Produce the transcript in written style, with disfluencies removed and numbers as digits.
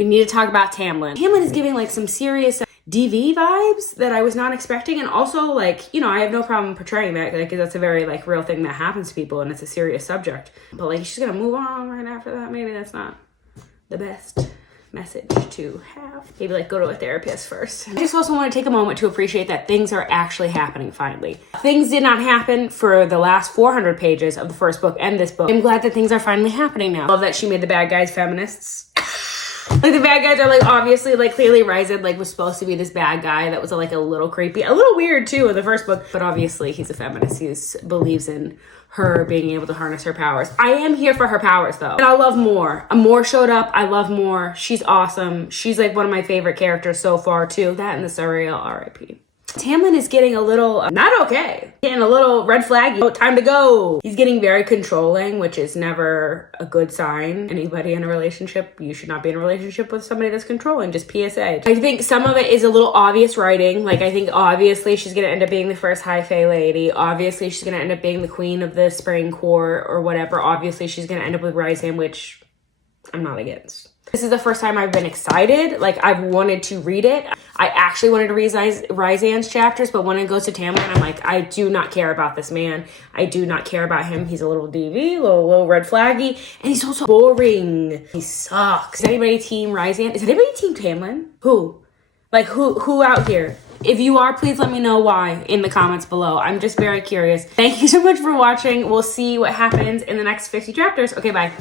We need to talk about Tamlin. Tamlin is giving like some serious DV vibes that I was not expecting. And also like, you know, I have no problem portraying that, like, 'cause that's a very like real thing that happens to people and it's a serious subject. But like, she's gonna move on right after that. Maybe that's not the best message to have. Maybe like go to a therapist first. I just also want to take a moment to appreciate that things are actually happening finally. Things did not happen for the last 400 pages of the first book and this book. I'm glad that things are finally happening now. I love that she made the bad guys feminists. Like the bad guys are like obviously like clearly Ryzen like was supposed to be this bad guy that was like a little creepy, a little weird too in the first book, but obviously he's a feminist. He believes in her being able to harness her powers. I am here for her powers though. And I love Moore. Moore showed up. I love Moore. She's awesome. She's like one of my favorite characters so far too. That and the Surreal RIP. Tamlin is getting a little not okay. Getting a little red flaggy. Oh, time to go. He's getting very controlling, which is never a good sign. Anybody in a relationship, you should not be in a relationship with somebody that's controlling. Just PSA. I think some of it is a little obvious writing. Like I think obviously she's gonna end up being the first high fae lady. Obviously she's gonna end up being the queen of the spring court or whatever. Obviously she's gonna end up with Ryzen, which I'm not against. This is the first time I've been excited. Like I've wanted to read it. I actually wanted to read Ryzan's chapters, but when it goes to Tamlin, I'm like, I do not care about this man. I do not care about him. He's a little DV, a little red flaggy, and he's also boring. He sucks. Is anybody team Ryzan? Is anybody team Tamlin? Who? Like who out here? If you are, please let me know why in the comments below. I'm just very curious. Thank you so much for watching. We'll see what happens in the next 50 chapters. Okay, bye.